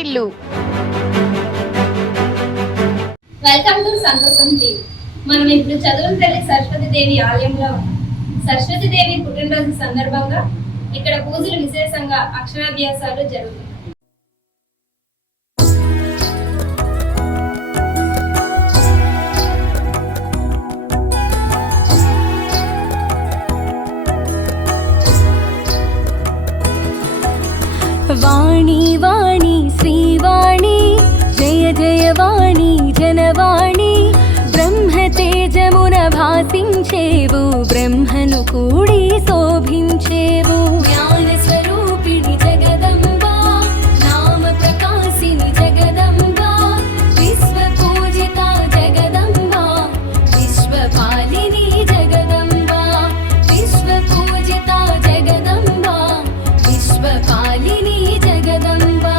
వాకిళ్ళు. Welcome to సంతోషం TV. మనం ఇప్పుడు చదువు తల్లి సరస్వతి దేవి ఆలయంలో ఉన్నాం. సరస్వతి దేవి పుట్టినరోజు సందర్భంగా ఇక్కడ పూజలు విశేషంగా అక్షరాభ్యాసాలు జరుగుతాయి. వాణి వాణి శ్రీవాణి జయ జయ వాణి జనవాణి బ్రహ్మ తేజమున భాసించేవు బ్రహ్మను కూడి శోభించేవు జ్ఞాన స్వరూపిణి జగదంబా నామ ప్రకాశిని జగదంబా విశ్వ పూజిత జగదంబా విశ్వపాలిని జగదంబా విశ్వ పూజిత జగదంబా విశ్వపాలిని జగదంబా.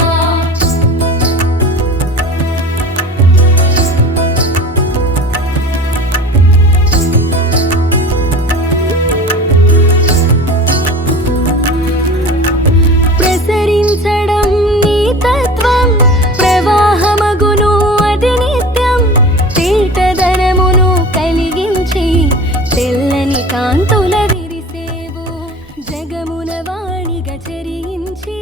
ప్రసరించడం నీ తత్వం ప్రవాహమగును అది నిత్యం తీటదనమును కలిగించి తెల్లని కాంతుల విరిసేవు జగమున వాణిగా చరించి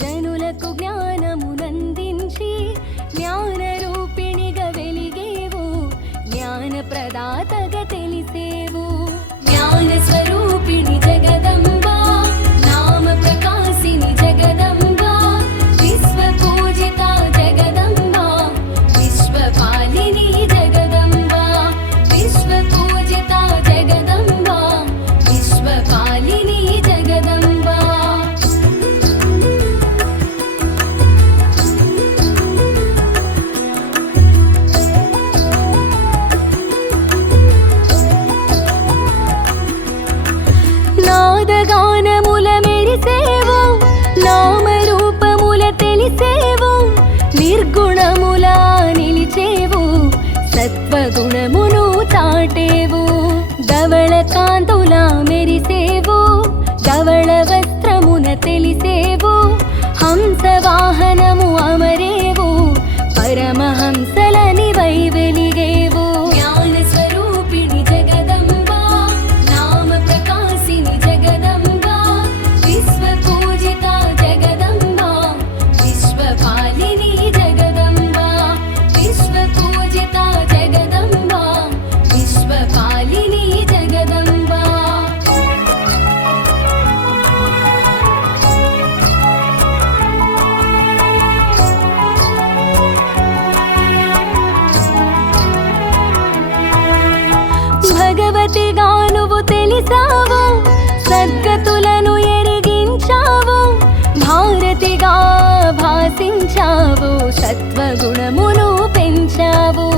జనులకు జ్ఞానమునందించి జ్ఞాన రూపిణిగా వెలిగేవు జ్ఞాన ప్రదాతగా తెలిసేవు జ్ఞాన స్వరూపిణి జగదంబా నామ ప్రకాశిని జగదంబా విశ్వ పూజిత జగదంబా విశ్వపాలిని జగదంబా విశ్వ పూజిత జగదంబా విశ్వపాలిని జగదంబా. నాదగానముల మెరిసేవు నామరూపముల తెలిసేవు నిర్గుణముల నిలిచేవు సత్వగుణమును చాటేవు ధవళ కాంతుల మెరిసేవు ధవళ వస్త్రమున తెలిసేవు హంస వాహనము అమరేవు పరమహంసలని వై వెలిగేవు జ్ఞాన స్వరూపిణి జగదంబా నామ ప్రకాశిని జగదంబా విశ్వ పూజిత జగదంబా విశ్వపాలిని జగదంబా విశ్వ పూజిత జగదంబా విశ్వపాలిని జగదంబా. భగవతిగా నువ్వు తెలిసావు సద్గతులను ఎరిగించావు భారతిగా భాసించావు సత్వగుణమును పెంచావు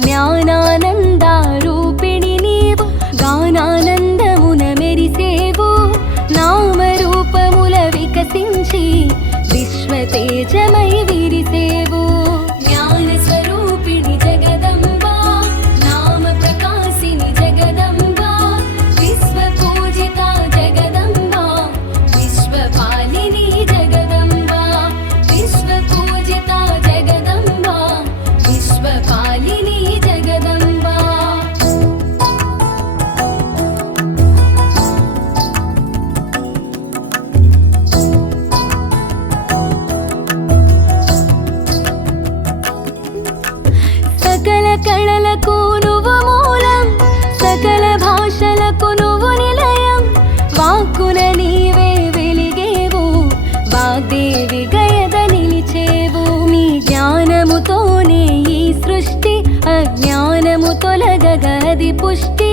జ్ఞానానంద రూపిణి నీవు గానానందమున మెరిసేవు నామరూపముల వికసించి విశ్వ తేజమై విరిసేవు జ్ఞాన స్వరూపిణి జగదంబా నామ ప్రకాశిని జగదంబా విశ్వ పూజిత జగదంబా విశ్వపాలిని జగదంబా విశ్వ పూజిత జగదంబా విశ్వపాలిని జగదంబా. సకల కళలకు నువ్వు మూలం సకల భాషలకు నువ్వు నిలయం వాక్కున నీవే వెలిగేవు వాగ్దేవి గయద నిలిచేవు నీ జ్ఞానముతోనే ఈ సృష్టి అజ్ఞానము తొలగగది పుష్టి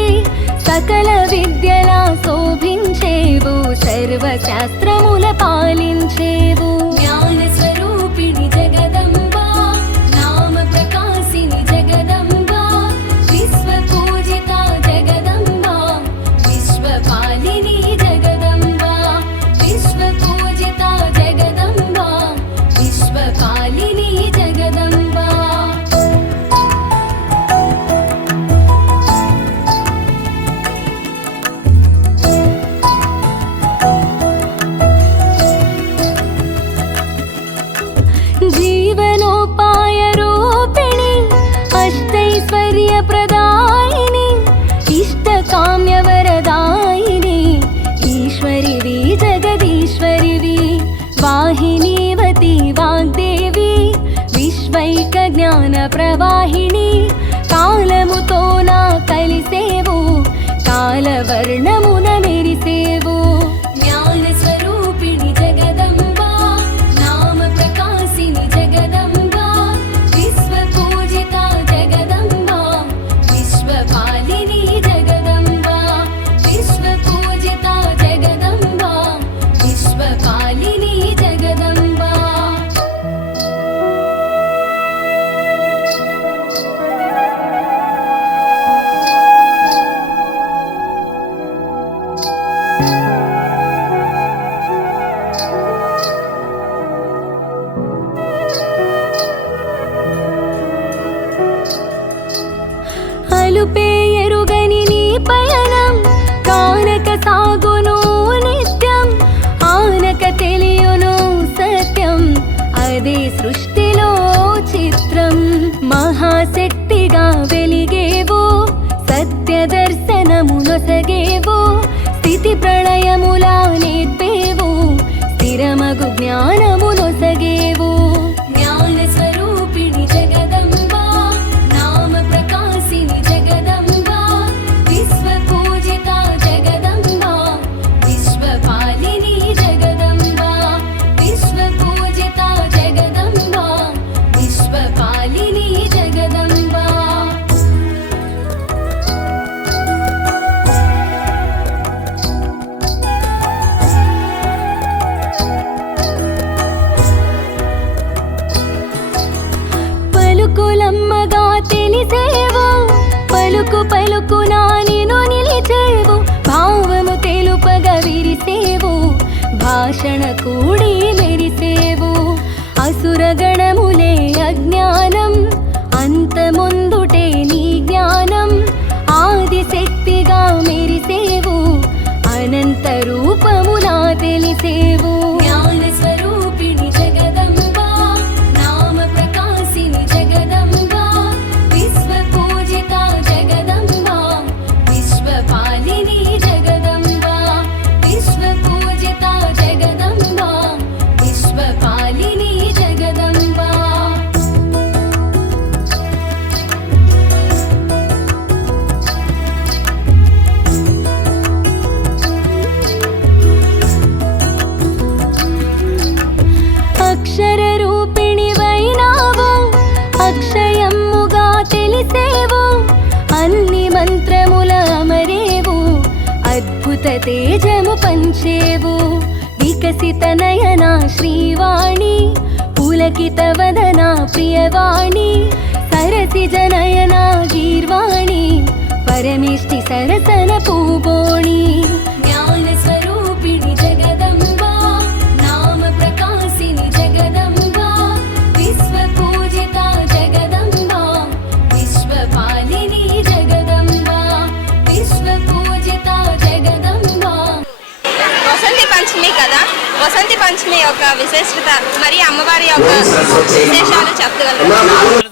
సకల విద్యలా శోభించేవు సర్వశాస్త్రముల పాలించేవు జ్ఞాన స్వరూపిణి జగదంబా నామ ప్రకాశిని జగదంబా విశ్వ పూజిత జగదంబా విశ్వపాలిని జగదంబా విశ్వ పూజిత జగదంబా విశ్వపాలిని జగదంబా. ప్రవాహిణి కాలముతో నా కలిసేవు కాలవర్ణమున మెరిసేవు జ్ఞాన స్వరూపిణి జగదంబా నామ ప్రకాశిని జగదంబా విశ్వ పూజిత జగదంబా విశ్వపాలిని జగదంబా విశ్వ పూజిత జగదంబా విశ్వపాలిని జగదంబా అలుపే ఎరుగని నీ పయనం కానక సాగును నిత్యం ఆనక తెలియును సత్యం అదే సృష్టిలో చిత్రం మహాశక్తిగా వెలిగేవో సత్య దర్శనము నొసగేవో స్థితి ప్రళయములా నేర్పేవో స్థిరమగు జ్ఞానము నొసగేవో జ్ఞాన స్వరూపిణి జగదంబా నామ ప్రకాశిని జగదంబా విశ్వ పూజిత జగదంబా విశ్వపాలిని జగదంబా విశ్వ పూజిత జగదంబా విశ్వపాలిని జగదంబా పలుకులమ్మగా తెలిసేవు పలుకు పలుకునా నిను నిలిచేవు భావము తెలుపగా విరిసేవు భాషణ కూడి మెరిసేవు అసురగణములే అజ్ఞానం అంతముందుటే నీ జ్ఞానం ఆదిశక్తిగా మెరిసేవు అనంత రూపములా తెలిసేవు జ్ఞాన స్వరూపిణి జగదంబా నామ ప్రకాశిని జగదంబా విశ్వ పూజిత జగదంబా విశ్వపాలిని జగదంబా విశ్వ పూజిత జగదంబా విశ్వపాలిని జగదంబా అక్షర రూపిణి వైనావు అక్షయమ్ముగా తెలిసేవు అన్ని మంత్రముల అమరేవు అద్భుత తేజము పంచేవు వికసిత నయన శ్రీవాణి పులకిత వదన ప్రియవాణి సరసిజ నయన గీర్వాణి పరమేష్టి సరసన పూబోణి జ్ఞాన స్వరూపిణి జగదంబా నామ ప్రకాశిని జగదంబా విశ్వ పూజిత జగదంబా విశ్వపాలిని జగదంబా విశ్వ పూజిత జగదంబా వసంతి పంచమి కదా, వసంతి పంచమి యొక్క విశిష్టత మరియు అమ్మవారి యొక్క విశేషాలు చెప్పగలరు.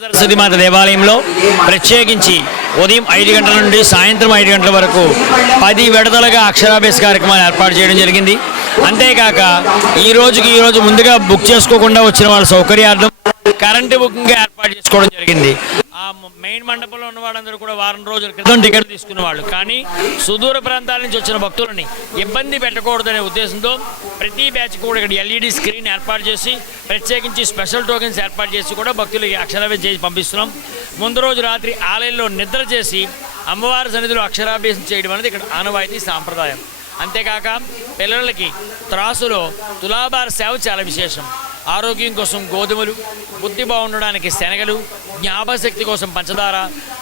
సరస్వతి మాత దేవాలయంలో ప్రత్యేకించి ఉదయం 5 గంటల నుండి సాయంత్రం 5 గంటల వరకు 10 విడతలుగా అక్షరాభ్యాస కార్యక్రమాలు ఏర్పాటు చేయడం జరిగింది. అంతేకాక ఈ రోజు ముందుగా బుక్ చేసుకోకుండా వచ్చిన వాళ్ళ సౌకర్యార్థం కరెంటు బుకింగ్ ఏర్పాటు చేసుకోవడం జరిగింది. ఆ మెయిన్ మండపంలో ఉన్న వాళ్ళందరూ కూడా వారం రోజుల క్రితం టికెట్ తీసుకున్న వాళ్ళు, కానీ సుదూర ప్రాంతాల నుంచి వచ్చిన భక్తులని ఇబ్బంది పెట్టకూడదనే ఉద్దేశంతో ప్రతి బ్యాచ్ కూడా ఇక్కడ LED స్క్రీన్ ఏర్పాటు చేసి ప్రత్యేకించి స్పెషల్ టోకెన్స్ ఏర్పాటు చేసి కూడా భక్తులకి అక్షరాభ్యాసం చేసి పంపిస్తున్నాం. ముందు రోజు రాత్రి ఆలయంలో నిద్ర చేసి అమ్మవారి సన్నిధిలో అక్షరాభ్యాసం చేయడం అనేది ఇక్కడ ఆనవాయితీ సాంప్రదాయం. అంతేకాక పిల్లలకి త్రాసులో తులాభార సేవ చాలా విశేషం. ఆరోగ్యం కోసం గోధుమలు, బుద్ధి బాగుండడానికి శనగలు, జ్ఞాపశక్తి కోసం పంచదార,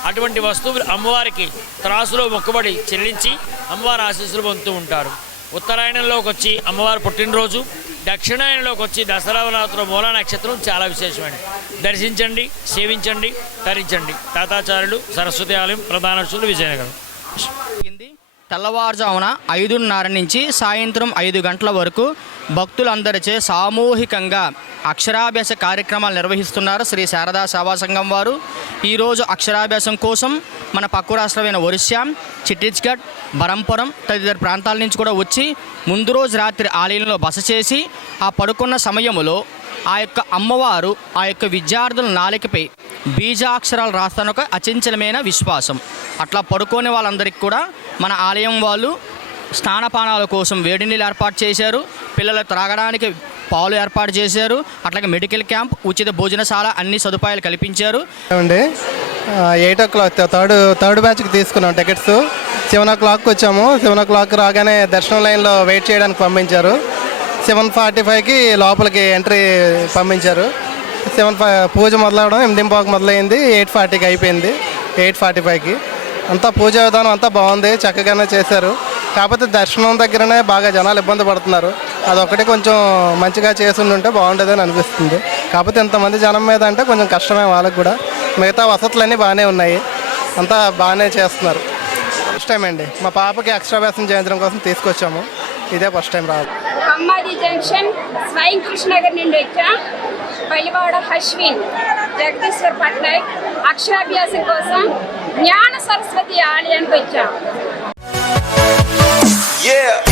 అటువంటి వస్తువులు అమ్మవారికి త్రాసులో మొక్కుబడి చెల్లించి అమ్మవారి ఆశీస్సులు పొందుతూ ఉంటారు. ఉత్తరాయణంలోకి వచ్చి అమ్మవారి పుట్టినరోజు, దక్షిణాయనంలోకి వచ్చి దసరా నవరాత్రుల మూలా నక్షత్రం చాలా విశేషమండి. దర్శించండి, సేవించండి, తరించండి. తాతాచార్యులు సరస్వతి ఆలయం ప్రధాన అర్చకులు విజయనగరం. తెల్లవారుజామున 5:30 నుంచి సాయంత్రం 5 గంటల వరకు భక్తులందరిచే సామూహికంగా అక్షరాభ్యాస కార్యక్రమాలు నిర్వహిస్తున్నారు శ్రీ శారదా సేవా సంఘం వారు. ఈరోజు అక్షరాభ్యాసం కోసం మన పక్క రాష్ట్రమైన ఒరిస్సా, ఛత్తీస్గఢ్, బరంపురం తదితర ప్రాంతాల నుంచి కూడా వచ్చి ముందు రోజు రాత్రి ఆలయంలో బస చేసి ఆ పడుకున్న సమయంలో ఆ యొక్క అమ్మవారు ఆ యొక్క విద్యార్థుల నాలికపై బీజాక్షరాలు రాస్తాను ఒక అచంచలమైన విశ్వాసం. అట్లా పడుకోని వాళ్ళందరికీ కూడా మన ఆలయం వాళ్ళు స్నానపానాల కోసం వేడి నీళ్ళు ఏర్పాటు చేశారు. పిల్లలు త్రాగడానికి పాలు ఏర్పాటు చేశారు. అట్లాగే మెడికల్ క్యాంప్, ఉచిత భోజనశాల అన్ని సదుపాయాలు కల్పించారు. అండి 8 o'clock థర్డ్ బ్యాచ్కి తీసుకున్నాం టికెట్స్. 7 o'clock వచ్చాము. 7 o'clock రాగానే దర్శనం లైన్లో వెయిట్ చేయడానికి పంపించారు. 7:45కి లోపలికి ఎంట్రీ పంపించారు. పూజ మొదలవడం 8:15 మొదలైంది. 8:40కి అయిపోయింది. 8:45కి అంతా పూజా విధానం అంతా బాగుంది, చక్కగానే చేశారు. కాకపోతే దర్శనం దగ్గరనే బాగా జనాలు ఇబ్బంది పడుతున్నారు. అదొకటి కొంచెం మంచిగా చేసి ఉంటే బాగుండేదని అనిపిస్తుంది. కాకపోతే ఇంతమంది జనం మీద అంటే కొంచెం కష్టమే వాళ్ళకు కూడా. మిగతా వసతులన్నీ బాగానే ఉన్నాయి, అంతా బాగానే చేస్తున్నారు. ఫస్ట్ టైం అండి, మా పాపకి అక్షరాభ్యాసం చేయించడం కోసం తీసుకొచ్చాము. ఇదే ఫస్ట్ టైం రావడం. అమ్మాది జంక్షన్ స్వయం కృష్ణనగర్ నుండి వచ్చా. పల్లివాడ అశ్విన్, జగదీశ్వర్ పట్నాయక్ అక్షరాభ్యాసం కోసం జ్ఞాన సరస్వతి ఆలయానికి వచ్చా. Yeah.